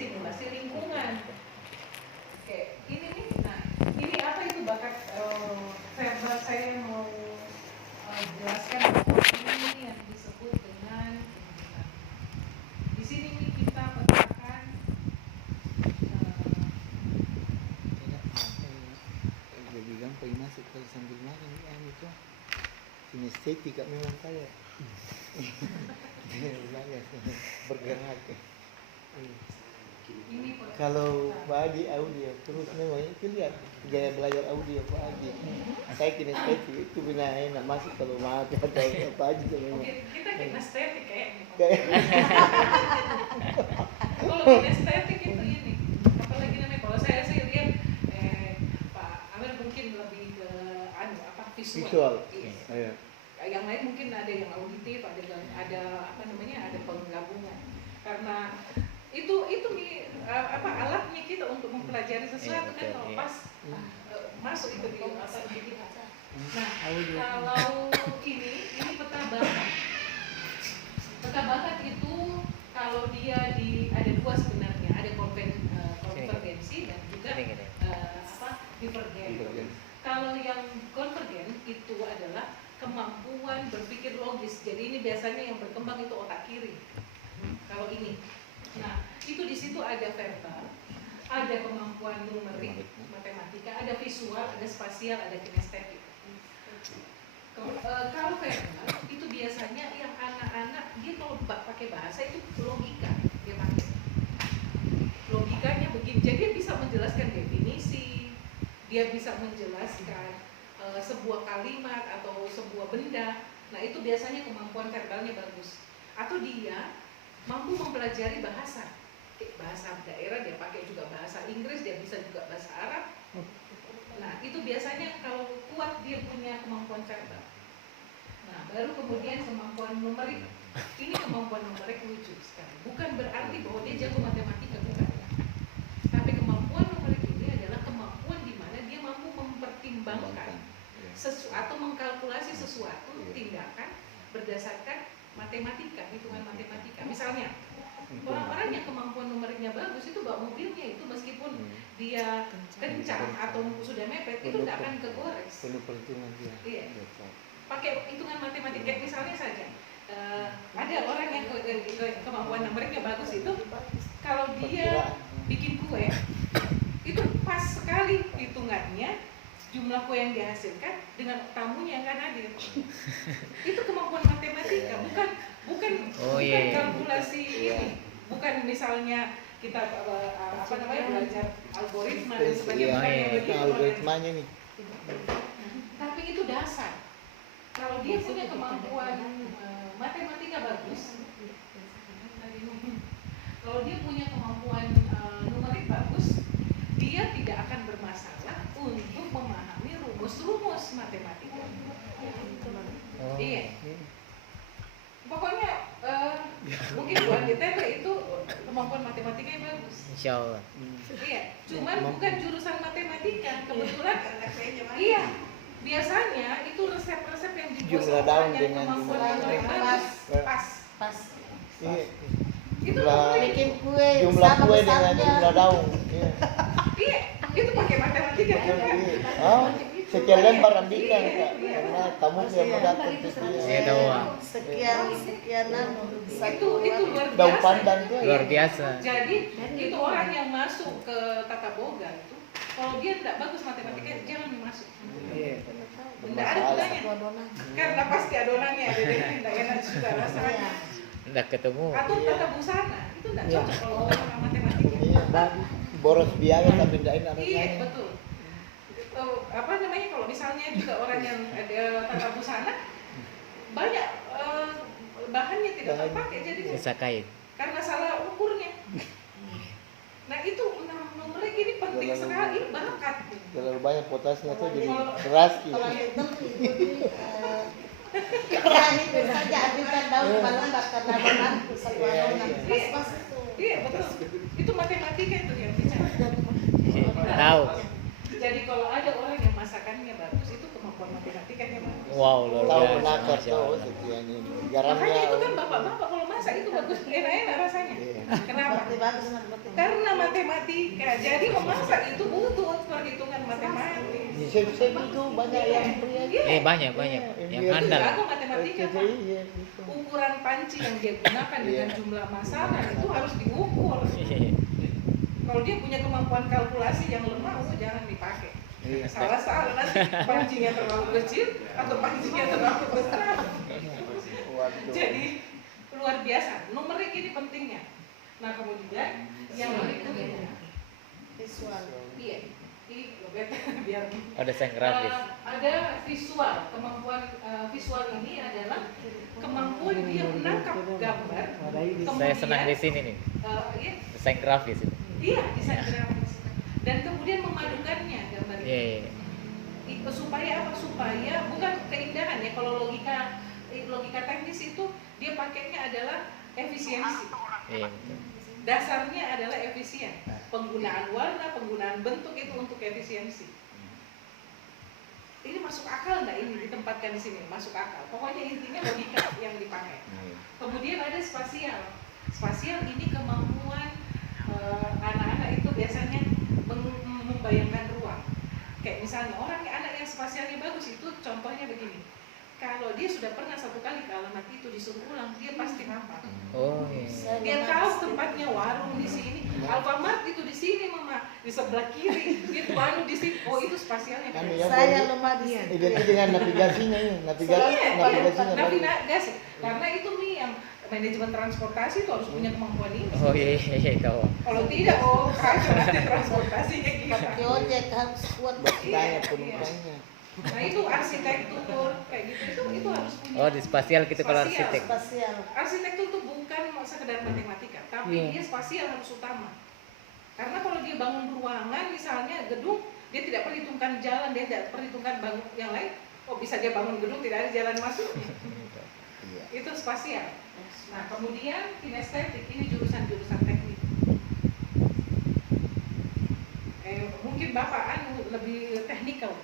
stimulasi lingkungan. Oke, ini nih, nah ini apa itu bakat verbal saya mau jelaskan bahwa ini yang disebut dengan kebutuhan. Di sini nih kita petakan dia bilang pengen masuk kalau sambil makan itu kinestetika memang saya bergerak. Kalau bagi audio terus memang itu lihat gaya belajar audio bagi saya kinestetik itu benar enak masuk kalau mau atau apa aja memang. Kita kinestetik kayaknya. Kalau kinestetik itu ini apalagi namanya kalau saya lihat Pak Amir mungkin lebih ke visual. Iya. Yang lain mungkin ada yang auditif, ada apa namanya, ada penggabungan. Karena itu nih alatnya kita untuk mempelajari sesuatu kan kalau pas masuk itu di kita. Nah, kalau ini peta bakat. Peta bakat itu kalau dia ada dua sebenarnya, ada konvergensi dan juga divergen. Kalau yang konvergen itu adalah kemampuan berpikir logis. Jadi ini biasanya yang berkembang itu otak kiri. Kalau ini, nah itu di situ ada verbal, ada kemampuan numerik, matematika, ada visual, ada spasial, ada kinestetik. Kalau verbal itu biasanya yang anak-anak dia kalau pakai bahasa itu logika dia pakai. Logikanya begini, jadi dia bisa menjelaskan definisi, dia bisa menjelaskan sebuah kalimat atau sebuah benda. Nah itu biasanya kemampuan verbalnya bagus. Atau dia mampu mempelajari bahasa daerah, dia pakai juga bahasa Inggris, dia bisa juga bahasa Arab. Nah itu biasanya kalau kuat dia punya kemampuan verbal. Nah baru kemudian kemampuan numerik. Ini kemampuan numerik lucu sekali. Bukan berarti bahwa dia jago matematika, bukan. Tapi kemampuan numerik ini adalah kemampuan di mana dia mampu mempertimbangkan atau mengkalkulasi sesuatu tindakan berdasarkan matematika, hitungan matematika. Misalnya, orang-orang yang kemampuan numeriknya bagus itu bawa mobilnya itu meskipun dia kencang atau sudah mepet itu tidak akan kegores. Penuh perhitungan dia. Iya. Pakai hitungan matematika misalnya saja. Ada orang yang kemampuan numeriknya bagus itu kalau dia bikin kue itu pas sekali hitungannya. Jumlah kue yang dihasilkan dengan tamunya yang kan hadir. Itu kemampuan matematika, bukan kalkulasi ini. Bukan misalnya kita belajar algoritma dan sebagainya. Algoritmanya nih. Tapi itu dasar. Kalau dia punya kemampuan matematika bagus, kalau dia punya kemampuan numerik bagus, dia tidak akan bermasalah untuk memahami rumus-rumus matematika. Iya. Pokoknya mungkin buat DTP itu kemampuan matematika yang bagus. Insya Allah. Iya. Cuman bukan jurusan matematika. Kebetulan iya. Biasanya itu resep-resep yang dibuat orang yang kemampuan matematika pas. Iya. Itu bikin kue jumlah kue dengan jumlah daun. Iya, itu pakai matematika kan? Oh, sekian lembar ambilkan Kak, karena tamu yang mau datang ke sini. Sekian Itu luar biasa. Daun pandan tuh. Luar biasa. Jadi itu orang yang masuk ke tata boga itu, kalau dia tidak bagus matematika jangan masuk. Tidak ada gunanya. Karena pasti adonannya ada tidak enak juga rasanya. Tidak ketemu. Atau tata busana itu tidak cocok kalau orang matematika. Iya, boros biaya tapi tidak enak rasanya. Iya betul. Kalau misalnya juga orang yang ada tata busana banyak bahannya tidak terpakai jadi Sisa kain. karena salah ukurnya. Nah itu numerik ini penting sekali, ini bakat. Terlalu banyak potasnya tuh jadi keras gitu. kalau itu itu saja ambilkan daun palembang karena adonan satu adonan pas itu. Iya betul. Itu matematika itu yang bicara. Tahu. Jadi kalau ada orang yang masakannya bagus itu kemampuan matematikanya bagus. Wow, luar Tahu biasa. menakar Masya tuh Allah. sekian ini. Makanya Garamnya. itu kan bapak-bapak kalau masa itu bagus enak-enak rasanya. Iya. Kenapa? Berarti bagus matematika. Karena matematika. Jadi memasak itu butuh perhitungan matematis. Di chef itu banyak yang pria. Iya. banyak yang Iya. handal. Jago matematika, Pak. Iya, itu. Ukuran panci yang dia gunakan dengan Iya. jumlah masalah itu harus diukur. Kalau dia punya kemampuan kalkulasi yang lemah, jangan dipakai. Iya. Salah-salah nanti pancinya terlalu kecil atau pancinya terlalu besar. Waduh. Jadi luar biasa. Numerik ini pentingnya. Nah kemudian yang berikutnya, Visual. iya, ini lebih biar Oh, desain grafis. ada visual. Kemampuan visual ini adalah kemampuan dia menangkap gambar. Saya senang di sini nih, Iya, desain grafis itu. iya desain grafis. Dan kemudian memadukannya gambar ini. Iya. Itu supaya apa? Supaya bukan keindahan ya. Kalau logika teknis itu dia pakainya adalah efisiensi. Iya, betul. Dasarnya adalah efisien. Penggunaan warna, penggunaan bentuk itu untuk efisiensi. Ini masuk akal nggak ini ditempatkan di sini? Masuk akal. Pokoknya intinya logika yang dipakai. Kemudian ada spasial. Spasial ini kemampuan anak-anak itu biasanya membayangkan ruang. Kayak misalnya anak yang spasialnya bagus itu contohnya begini. Kalau dia sudah pernah satu kali ke alamat itu disuruh ulang, dia pasti hafal. Oh, iya. Dia tahu tempatnya warung di sini, Alfamart itu di sini mama, di sebelah kiri, dia baru di sini. Oh itu spasialnya. Kan keren. ya, Saya lemah di situ. identik dengan navigasinya ya, navigasinya. Navigasi. Karena itu nih yang manajemen transportasi itu harus punya kemampuan ini. Oh iya kawan. Kalau tidak, kacau nanti transportasinya kita. Di ojek harus kuat. Bertanya penumpangnya. Nah itu arsitektur kayak gitu itu harus punya. Oh, di spasial gitu kalau Spasial. arsitek. Spasial. Arsitektur itu bukan sekedar matematika, tapi Iya. dia spasial harus utama. Karena kalau dia bangun ruangan misalnya gedung, dia tidak perhitungkan jalan, dia tidak perhitungkan bangun yang lain. Oh bisa dia bangun gedung tidak ada jalan masuk. Iya. Itu spasial. Nah kemudian kinestetik ini jurusan-jurusan teknik. Mungkin bapak lebih teknikal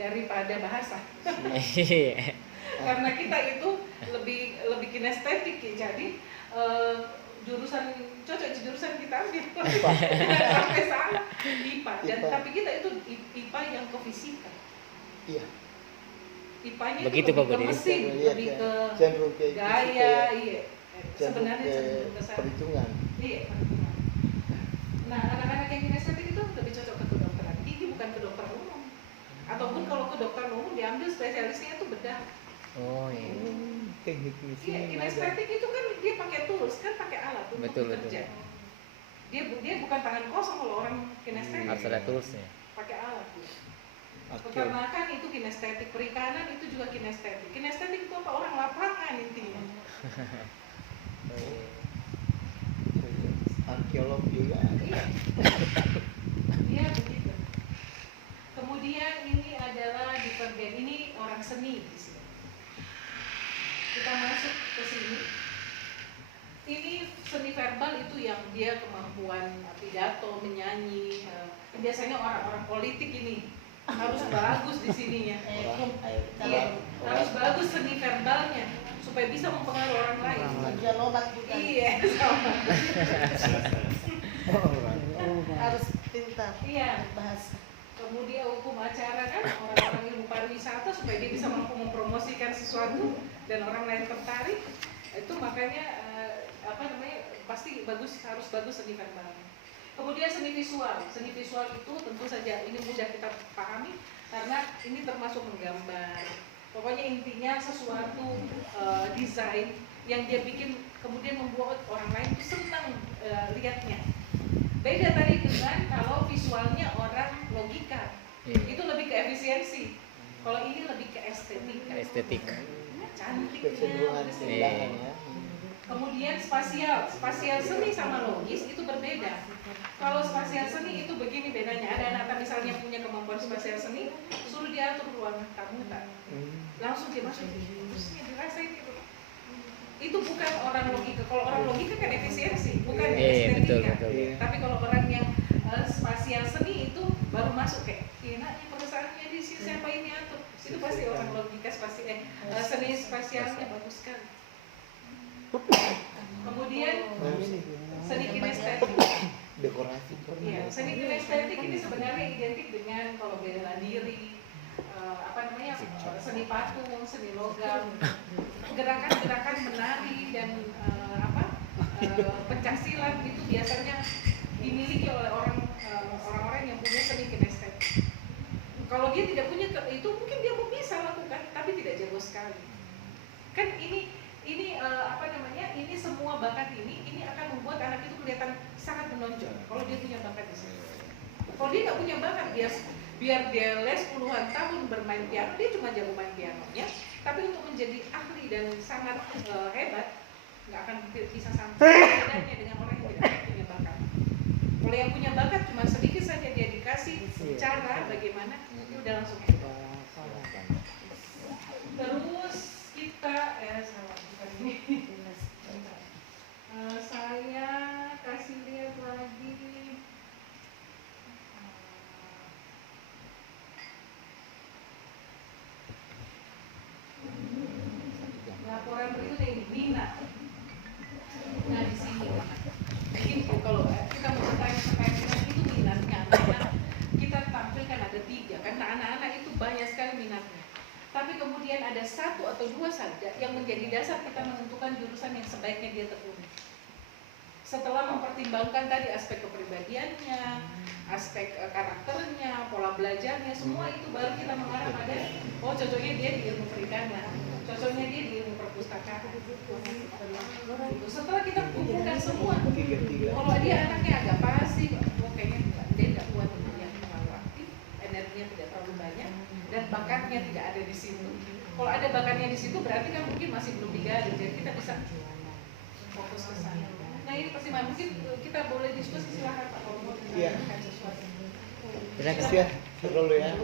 daripada bahasa. Iya. Karena kita itu lebih kinestetik ya. Jadi jurusan jurusan kita ambil tidak sampai salah IPA dan IPA. tapi kita itu IPA yang ke fisika. Iya. IPA-nya Begitu, itu lebih Pak ke Budi. mesin, Lihat lebih ya, ke cenderung ke gaya, iya. cenderung Sebenarnya ke cenderung ke sana. perhitungan. Iya, perhitungan. Nah, anak-anak yang kinestetik itu lebih cocok ke kedokteran. Gigi bukan kedokteran umum. Ataupun kalau kedokteran umum diambil spesialisnya itu bedah. Oh iya. Teknik di Iya, sini ada. kinestetik itu kan dia pakai tools, kan pakai alat untuk Betul, bekerja. Dia bukan tangan kosong kalau orang kinestetik. Harus ada toolsnya. Pakai alat. Oke. Peternakan itu kinestetik, perikanan itu juga kinestetik. Kinestetik itu apa? Orang lapangan intinya. Arkeolog juga. Iya. Iya begitu. Kemudian ini adalah ini orang seni di sini. Kita masuk ke sini. Ini seni verbal itu yang dia kemampuan pidato, menyanyi. Biasanya orang-orang politik ini harus bagus di sininya. Iya, harus bagus seni verbalnya supaya bisa mempengaruhi orang lain. Jual obat juga. Iya, sama. Harus pintar. Iya. Bahasa. Kemudian hukum acara kan orang-orang ilmu pariwisata supaya dia bisa mampu mempromosikan sesuatu dan orang lain tertarik. Itu makanya pasti harus bagus seni verbalnya. Kemudian seni visual itu tentu saja ini mudah kita pahami karena ini termasuk menggambar. Pokoknya intinya sesuatu desain yang dia bikin kemudian membuat orang lain itu senang lihatnya. Beda tadi dengan kalau visualnya orang logika, itu lebih ke efisiensi. Kalau ini lebih ke estetika. Estetik. Cantiknya. Kecenderungan keindahan ya. Kemudian spasial seni sama logis itu berbeda. Kalau spasial seni itu begini bedanya. Ada anak misalnya punya kemampuan spasial seni, suruh dia atur ruangan tamu tak, langsung dia masuk. Terusnya dirasain itu. Itu bukan orang logika. Kalau orang logika kan efisiensi, bukan estetika. Betul. Tapi kalau orang yang spasial seni itu baru masuk kayak enaknya perusahaannya di sini siapa ini atur. Itu pasti orang logika seni spasialnya bagus sekali. Iya, seni kinestetik ini sebenarnya identik dengan kalau bela diri, seni patung, seni logam, gerakan-gerakan menari dan pencaksilat itu biasanya dimiliki oleh orang-orang yang punya seni kinestetik. Kalau dia tidak punya itu mungkin dia bisa lakukan, tapi tidak jago sekali. Kan ini semua bakat ini akan membuat anak itu kelihatan sangat menonjol kalau dia punya bakat di situ. Kalau dia nggak punya bakat, biar dia les puluhan tahun bermain piano, dia cuma jago main pianonya, tapi untuk menjadi ahli dan sangat hebat nggak akan bisa sampai. Bedanya dengan orang yang tidak punya bakat. Kalau yang punya bakat cuma sedikit saja dia dikasih cara bagaimana, dia udah langsung hebat. Terus kita bukan ini. Saya kasih lihat lagi laporan berikutnya ini minat. Nah di sini mungkin kalau kita mau bertanya terkait minat itu minatnya anak-anak kita tampilkan ada 3 karena anak-anak itu banyak sekali minatnya. Tapi kemudian ada 1 atau 2 saja yang menjadi dasar kita menentukan jurusan yang sebaiknya dia tekuni. Setelah mempertimbangkan tadi aspek kepribadiannya, aspek karakternya, pola belajarnya, semua itu baru kita mengarah pada cocoknya dia di ilmu perikanan, cocoknya dia di ilmu perpustakaan. Setelah kita kumpulkan semua, kalau dia anaknya agak pasif, kayaknya dia tidak kuat untuk yang terlalu aktif, energinya tidak terlalu banyak, dan bakatnya tidak ada di situ. Kalau ada bakatnya di situ berarti kan mungkin masih belum digali, jadi kita bisa fokus ke sana. Nah ini pasti mungkin kita boleh diskusi, silakan Pak kalau mau menanyakan sesuatu. Terima kasih ya, dulu ya.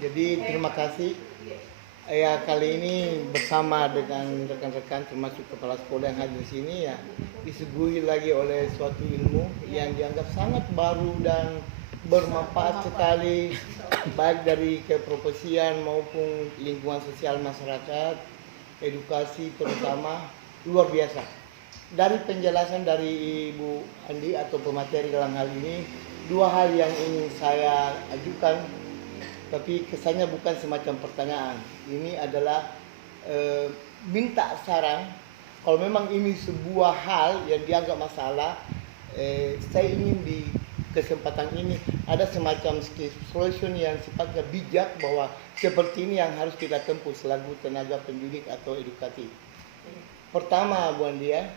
Jadi terima kasih. Ya kali ini bersama dengan rekan-rekan termasuk kepala sekolah yang hadir di sini ya disuguhi lagi oleh suatu ilmu yang dianggap sangat baru dan bermanfaat sekali baik dari keprofesian maupun lingkungan sosial masyarakat, edukasi terutama luar biasa. Dari penjelasan dari Ibu Andi atau pemateri dalam hal ini, 2 hal yang ingin saya ajukan, tapi kesannya bukan semacam pertanyaan. Ini adalah minta saran. Kalau memang ini sebuah hal yang dianggap masalah, saya ingin di kesempatan ini ada semacam solution yang sifatnya bijak bahwa seperti ini yang harus kita tempuh selaku tenaga pendidik atau edukatif. Pertama, Bu Andi ya,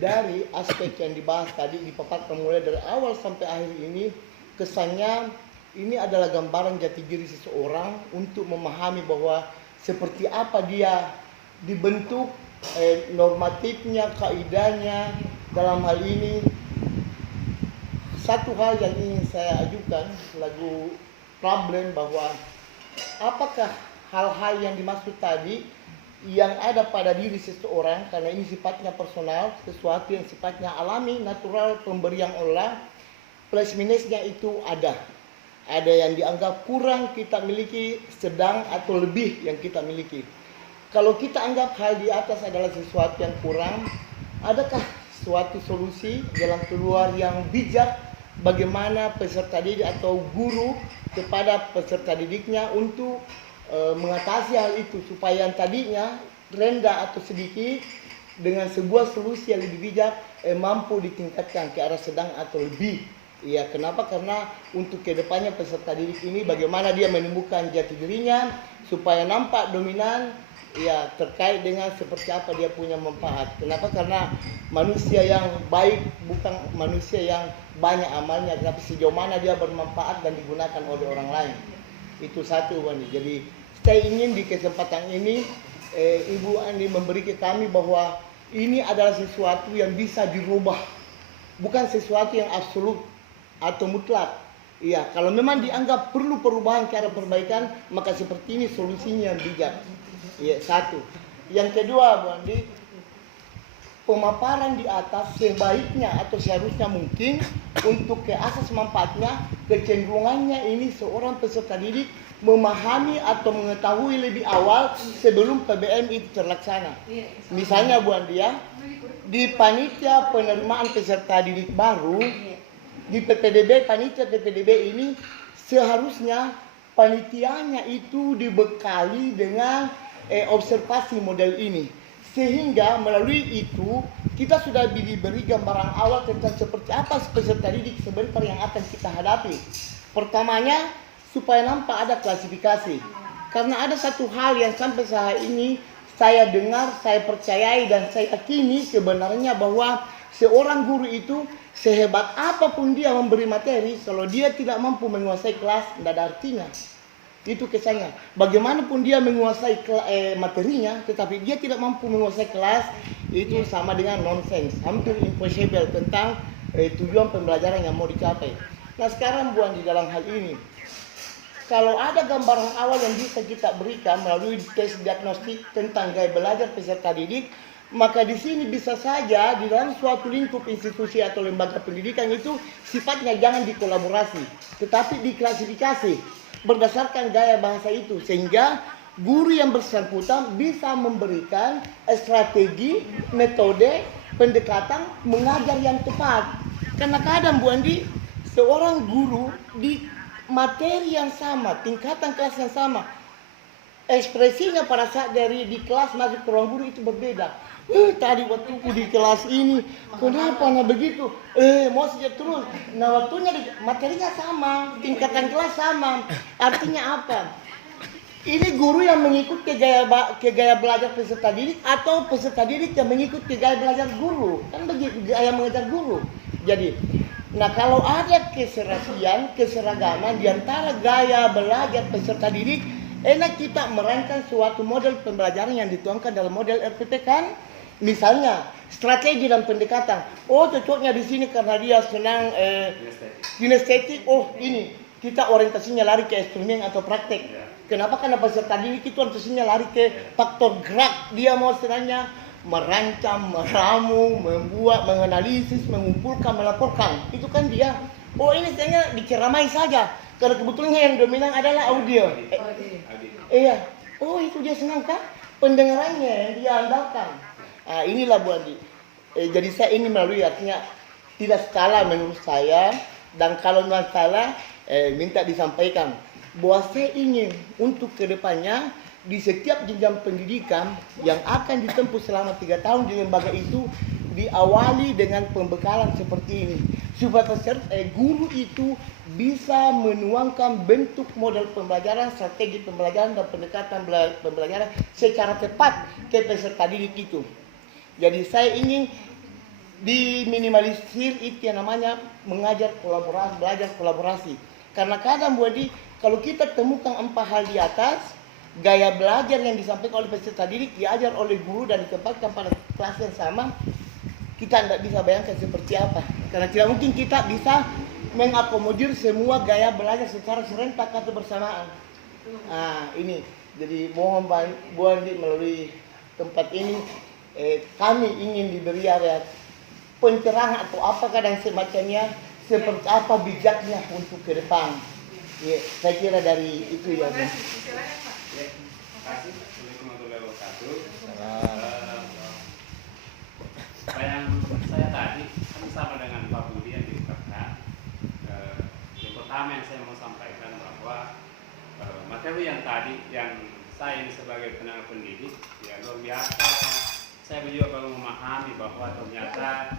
dari aspek yang dibahas tadi dipaparkan mulai dari awal sampai akhir ini, kesannya ini adalah gambaran jati diri seseorang untuk memahami bahwa seperti apa dia dibentuk, normatifnya, kaidahnya. Dalam hal ini satu hal yang ingin saya ajukan selaku problem bahwa apakah hal-hal yang dimaksud tadi yang ada pada diri seseorang, karena ini sifatnya personal, sesuatu yang sifatnya alami, natural, pemberian Allah, plus minusnya itu ada yang dianggap kurang kita miliki, sedang atau lebih yang kita miliki. Kalau kita anggap hal di atas adalah sesuatu yang kurang, adakah suatu solusi jalan keluar yang bijak bagaimana peserta didik atau guru kepada peserta didiknya untuk mengatasi hal itu supaya yang tadinya rendah atau sedikit dengan sebuah solusi yang lebih bijak mampu ditingkatkan ke arah sedang atau lebih. Ya, kenapa? Karena untuk kedepannya peserta didik ini bagaimana dia menemukan jati dirinya supaya nampak dominan, ya terkait dengan seperti apa dia punya manfaat. Kenapa? Karena manusia yang baik bukan manusia yang banyak amalnya, tapi sejauh mana dia bermanfaat dan digunakan oleh orang lain. Itu satu, Wandi. Jadi saya ingin di kesempatan ini Ibu Andi memberi ke kami bahwa ini adalah sesuatu yang bisa dirubah, bukan sesuatu yang absolut atau mutlak. Iya, kalau memang dianggap perlu perubahan ke arah perbaikan, maka seperti ini solusinya yang bijak. Iya, satu. Yang kedua, Bu Andi, pemaparan di atas sebaiknya atau seharusnya mungkin untuk ke asas manfaatnya, kecenderungannya ini seorang peserta didik memahami atau mengetahui lebih awal sebelum PBM itu terlaksana. Misalnya Bu Andi ya, di panitia penerimaan peserta didik baru di PPDB, panitia PPDB ini seharusnya panitianya itu dibekali dengan observasi model ini, sehingga melalui itu kita sudah diberi gambaran awal tentang seperti apa peserta didik sebentar yang akan kita hadapi. Pertamanya, supaya nampak ada klasifikasi, karena ada satu hal yang sampai saat ini saya dengar, saya percayai dan saya yakini sebenarnya bahwa seorang guru itu sehebat apapun dia memberi materi, kalau dia tidak mampu menguasai kelas, tidak ada artinya. Itu kesannya. Bagaimanapun dia menguasai materinya, tetapi dia tidak mampu menguasai kelas, itu sama dengan nonsense, hampir impossible tentang tujuan pembelajaran yang mau dicapai. Nah sekarang buat di dalam hal ini, kalau ada gambaran awal yang bisa kita berikan melalui tes diagnostik tentang gaya belajar peserta didik, maka di sini bisa saja di dalam suatu lingkup institusi atau lembaga pendidikan itu sifatnya jangan dikolaborasi, tetapi diklasifikasi berdasarkan gaya bahasa itu, sehingga guru yang bersangkutan bisa memberikan strategi, metode, pendekatan mengajar yang tepat. Karena kadang Bu Andi, seorang guru di materi yang sama, tingkatan kelas yang sama, ekspresinya pada saat dari di kelas masuk ke ruang guru itu berbeda. Tadi waktuku di kelas ini, kenapa nah begitu? Mau saja terus. Nah waktunya materinya sama, tingkatan kelas sama. Artinya apa? Ini guru yang mengikuti gaya belajar peserta didik atau peserta didik yang mengikuti gaya belajar guru. Kan begitu gaya mengajar guru. Jadi, nah kalau ada keseragaman di antara gaya belajar peserta didik, enak kita merancang suatu model pembelajaran yang dituangkan dalam model RPT kan? Misalnya strategi dan pendekatan. Oh cocoknya di sini karena dia senang kinestetik. Oh ini kita orientasinya lari ke eksperimen atau praktek. Kenapa? Karena peserta didik itu orientasinya lari ke faktor gerak. Dia mau senangnya merancang, meramu, membuat, menganalisis, mengumpulkan, melaporkan. Itu kan dia. Oh ini saya diceramai saja. Karena kebetulan yang dominan adalah audio. Iya. Oh itu dia senang kan? Pendengarannya yang dia andalkan. Nah, inilah Bu Andi. Jadi saya ini melalui artinya tidak salah menurut saya, dan kalau memang salah minta disampaikan bahwa saya ingin untuk kedepannya di setiap jenjang pendidikan yang akan ditempuh selama 3 tahun di lembaga itu diawali dengan pembekalan seperti ini, supaya guru itu bisa menuangkan bentuk model pembelajaran, strategi pembelajaran dan pendekatan pembelajaran secara tepat ke peserta didik itu. Jadi saya ingin diminimalisir itu yang namanya mengajar kolaborasi, belajar kolaborasi. Karena kadang Bu Adi, kalau kita temukan 4 hal di atas, gaya belajar yang disampaikan oleh peserta didik diajar oleh guru dan ditempatkan pada kelas yang sama, kita tidak bisa bayangkan seperti apa. Karena tidak mungkin kita bisa mengakomodir semua gaya belajar secara serentak atau bersamaan. Nah ini, jadi mohon Bu Andi melalui tempat ini, kami ingin diberi area pencerahan atau apakah dan semacamnya, seperti apa bijaknya untuk ke depan. Ya, saya kira dari itu ya. Terima kasih. Silakan Pak. Terima kasih. Assalamualaikum warahmatullahi wabarakatuh. Saya tadi sama dengan Pak Budi yang diungkapkan. Yang pertama yang saya mau sampaikan bahwa materi yang tadi yang saya ini sebagai tenaga pendidik ya luar biasa. Saya juga baru memahami bahwa ternyata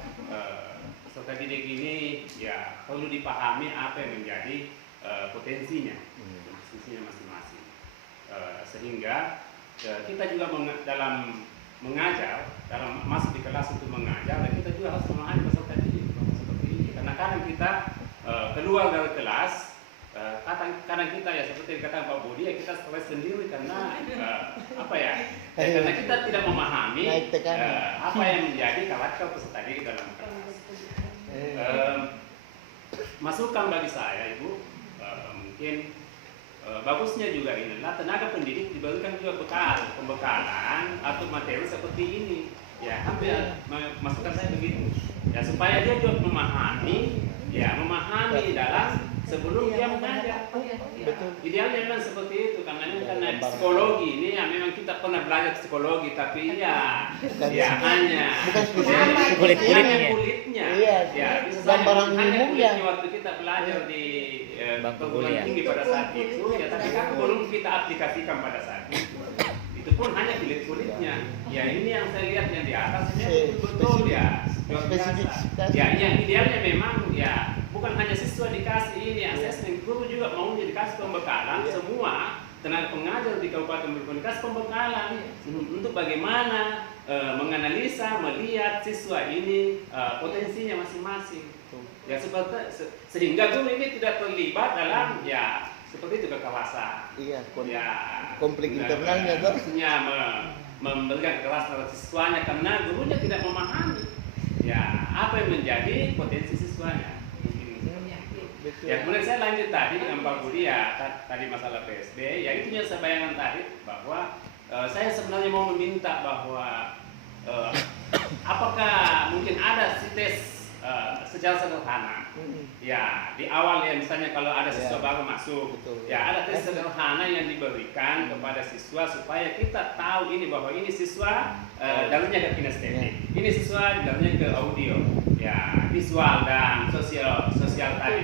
peserta didik ini ya perlu dipahami apa yang menjadi potensinya masing-masing. Sehingga kita juga dalam mengajar, dalam masuk di kelas untuk mengajar, dan kita juga harus memahami peserta didik seperti ini. Karena kadang kita keluar dari kelas, kadang kita ya seperti dikatakan Pak Budi ya kita stres sendiri karena karena kita tidak memahami apa yang menjadi karakter peserta didik dalam kelas. Masukan bagi saya Ibu, mungkin bagusnya juga inilah tenaga pendidik diberikan juga pembekalan atau materi seperti ini. Ya, hampir masukan saya begitu. Ya supaya dia juga memahami dalam sebelum dia mengajar. Betul. Idealnya memang seperti itu karena psikologi ini ya memang kita pernah belajar psikologi tapi ya hanya Bukan spesialis. Kulit-kulitnya. kulitnya. Iya, Ya, bisa gambaran saja hanya umumnya. kulitnya waktu kita belajar di Bangku perguruan kuliah. tinggi pada saat itu ya tapi kan belum kita aplikasikan pada saat itu. Itu pun hanya kulit-kulitnya. Ya ini yang saya lihat yang di atas ini betul ya. Luar biasa. Spesifikasi. Ya yang idealnya memang ya bukan hanya siswa dikasih ini asesmen, guru juga mau dikasih pembekalan semua tenaga pengajar di Kabupaten Bengkulu dikasih pembekalan untuk bagaimana menganalisa, melihat siswa ini potensinya masing-masing. Ya seperti sehingga guru ini tidak terlibat dalam ya seperti itu kekerasan. Iya, Ya konflik internalnya tuh. maksudnya memberikan kekerasan terhadap siswanya karena gurunya tidak memahami ya apa yang menjadi potensi siswanya. Betul. Ya kemudian saya lanjut tadi dengan Pak Budi ya tadi masalah PSB ya itu yang saya bayangkan tadi bahwa saya sebenarnya mau meminta bahwa apakah mungkin ada si tes secara sederhana ya di awal ya misalnya kalau ada siswa baru masuk Betul. ya ada tes sederhana yang diberikan kepada siswa supaya kita tahu ini bahwa ini siswa dalamnya ke kinestetik, ini siswa dalamnya ke audio ya visual dan sosial tadi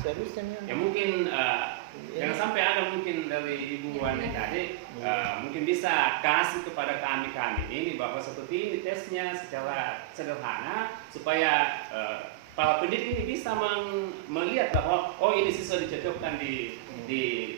Seriusnya ya mungkin jangan sampai ada mungkin dari Ibu Wani tadi mungkin bisa kasih kepada kami ini bahwa seperti ini tesnya secara sederhana supaya para pendidik ini bisa melihat bahwa oh ini siswa dicocokkan di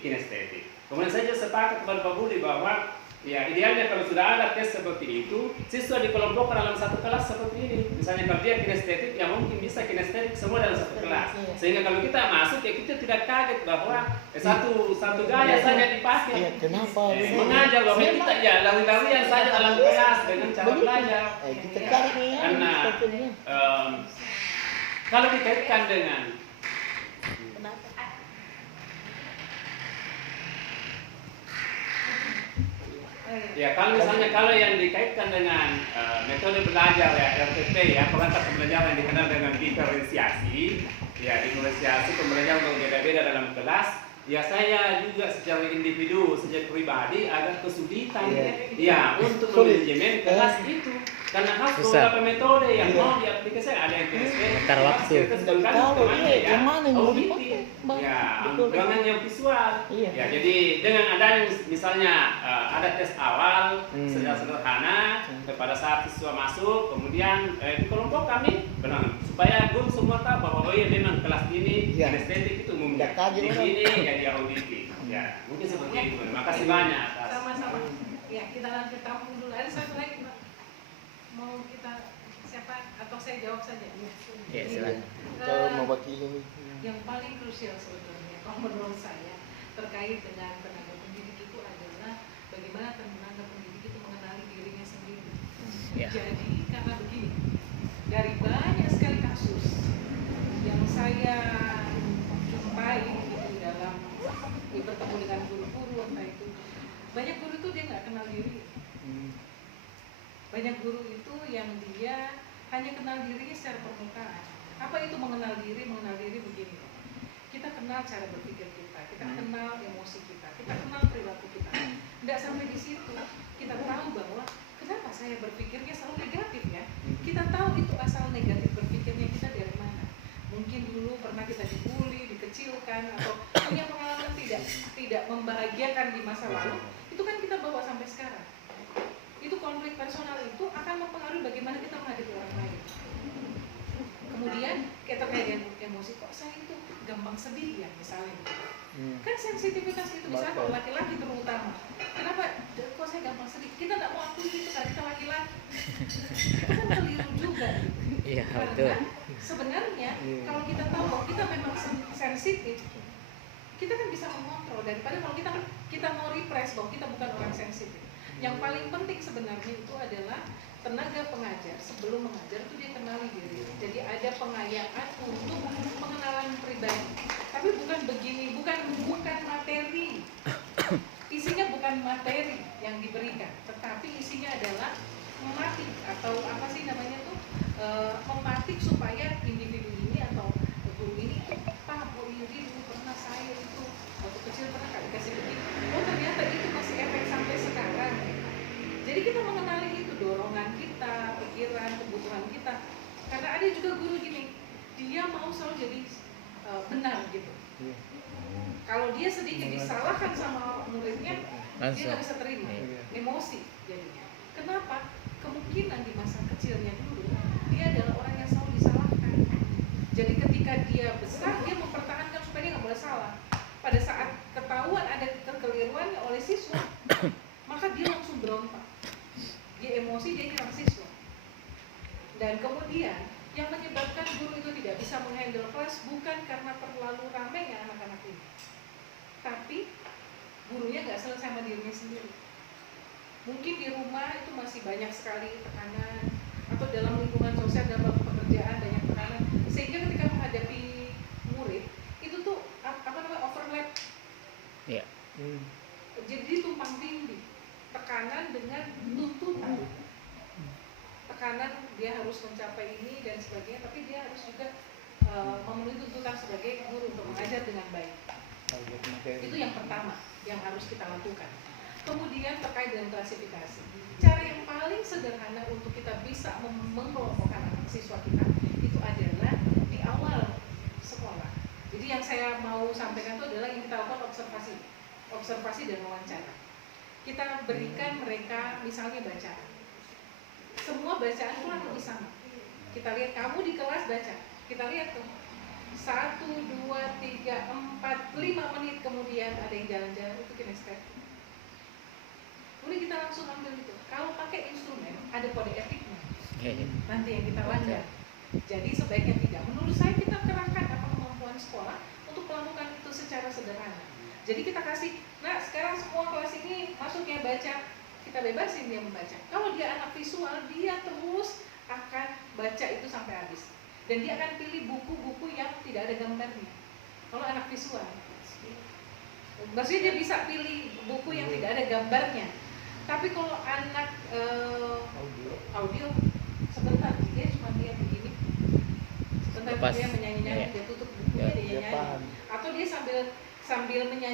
kinestetik. Kemudian saya juga sepakat kepada Pak Budi bahwa ya idealnya kalau sudah ada tes seperti itu, siswa dikelompokkan dalam satu kelas seperti ini. Misalnya kalau dia kinestetik, ya mungkin bisa kinestetik semua dalam satu kelas. Sehingga kalau kita masuk, ya kita tidak kaget bahwa satu gaya saja dipakai. Iya, kenapa? Mengajar bahwa kita ya lari-larian saja dalam kelas dengan cara belajar. Kita cari nih ya, Karena sepertinya. kalau dikaitkan dengan ya kalau misalnya kalau yang dikaitkan dengan metode belajar ya RTP ya perangkat pembelajaran yang dikenal dengan diferensiasi ya diferensiasi pembelajaran berbeda-beda dalam kelas ya saya juga secara individu secara pribadi agak kesulitan ya untuk manajemen kelas itu karena harus beberapa metode yang mau diaplikasikan ada yang Bentar waktu. Yang mana yang mau auditif dipakai? ya Betul. dengan yang visual Iya. ya jadi dengan adanya misalnya ada tes awal secara sederhana pada saat siswa masuk kemudian di kelompok kami benar supaya guru semua tahu bahwa oh iya memang kelas ini Iya. kinestetik itu umumnya Nggak kaget di orang. sini ya dia auditif ya mungkin seperti itu terima kasih banyak atas Sama-sama. Ya, kita lanjut kampung dulu. Ada satu lagi, Mbak. Mau kita siapa atau saya jawab saja? Ya, silakan. Kalau mau wakili ini. Yang paling krusial sebetulnya, kalau menurut saya terkait dengan tenaga pendidik itu adalah bagaimana tenaga pendidik itu mengenali dirinya sendiri. Ya. Jadi karena begini, dari banyak sekali kasus yang saya jumpai gitu dalam bertemu dengan guru-guru entah itu banyak guru itu dia nggak kenal diri. Banyak guru itu yang dia hanya kenal dirinya secara permukaan. Apa itu mengenal diri? Mengenal diri begini. Kita kenal cara berpikir kita kenal emosi kita kenal perilaku kita. Tidak sampai di situ, kita tahu bahwa kenapa saya berpikirnya selalu negatif ya. Kita tahu itu asal negatif berpikirnya kita dari mana. Mungkin dulu pernah kita dibully, dikecilkan, atau punya pengalaman tidak membahagiakan di masa lalu. Itu kan kita bawa sampai sekarang. Itu konflik personal itu akan mempengaruhi bagaimana kita menghadapi orang lain. Kemudian kita terkait emosi, kok saya itu gampang sedih ya misalnya. Kan sensitivitas itu misalnya kalau laki-laki terutama. Kenapa kok saya gampang sedih? Kita tidak mau akui itu karena kita laki-laki. Itu kan keliru juga. Iya, Karena betul. sebenarnya kalau kita tahu bahwa kita memang sensitif, kita kan bisa mengontrol daripada kalau kita mau repress bahwa kita bukan orang sensitif. Yang paling penting sebenarnya itu adalah tenaga pengajar sebelum mengajar itu dia kenali diri. Jadi ada pengayaan untuk pengenalan pribadi. Tapi bukan begini, bukan materi. Isinya bukan materi yang diberikan, tetapi isinya adalah mematik atau apa sih namanya tuh mematik supaya individu ini atau guru ini paham oh ini mau selalu jadi benar gitu. Iya. Kalau dia sedikit disalahkan sama muridnya, dia Langsung. nggak bisa terima, Iya. emosi jadinya. Kenapa? Kemungkinan di masa kecilnya dulu dia adalah orang yang selalu disalahkan. Jadi ketika dia besar, dia mempertahankan supaya dia nggak boleh salah. Pada saat ketahuan ada kekeliruan oleh siswa, maka dia langsung berontak. Dia emosi, dia nyerang siswa. Dan kemudian yang menyebabkan guru itu tidak bisa menghandle kelas bukan karena terlalu ramainya anak-anak ini, tapi gurunya nggak selesai sama dirinya sendiri. Mungkin di rumah itu masih banyak sekali tekanan, atau dalam lingkungan sosial, dalam pekerjaan banyak tekanan, sehingga ketika menghadapi murid itu tuh overlap. Iya. Jadi tumpang tindih, tekanan dengan tuntutan. Tekanan dia harus mencapai ini dan sebagainya, tapi dia harus juga memenuhi tuntutan sebagai guru untuk mengajar dengan baik. Itu yang pertama yang harus kita lakukan. Kemudian terkait dengan klasifikasi, cara yang paling sederhana untuk kita bisa mengelompokkan anak siswa kita itu adalah di awal sekolah. Jadi yang saya mau sampaikan itu adalah yang kita lakukan observasi dan wawancara. Kita berikan mereka misalnya bacaan. Semua bacaan kurang lebih sama. Kita lihat kamu di kelas baca. Kita lihat tuh 1, 2, 3, 4, 5 menit kemudian ada yang jalan-jalan, itu kinestetik. Kemudian kita langsung ambil itu. Kalau pakai instrumen ada kode etiknya. Nanti yang kita langgar. Jadi sebaiknya tidak. Menurut saya kita kerahkan kemampuan sekolah untuk melakukan itu secara sederhana. Jadi kita kasih, nah sekarang semua kelas ini masuknya baca. Kita bebasin dia membaca. Kalau dia anak visual, dia terus akan baca itu sampai habis. Dan dia akan pilih buku-buku yang tidak ada gambarnya. Kalau anak visual, maksudnya dia bisa pilih buku yang tidak ada gambarnya. Tapi kalau anak audio, sebentar dia cuma lihat begini, sebentar Lepas. dia menyanyi-nyanyi, dia tutup bukunya, dia nyanyi, paham. atau dia sambil menyanyi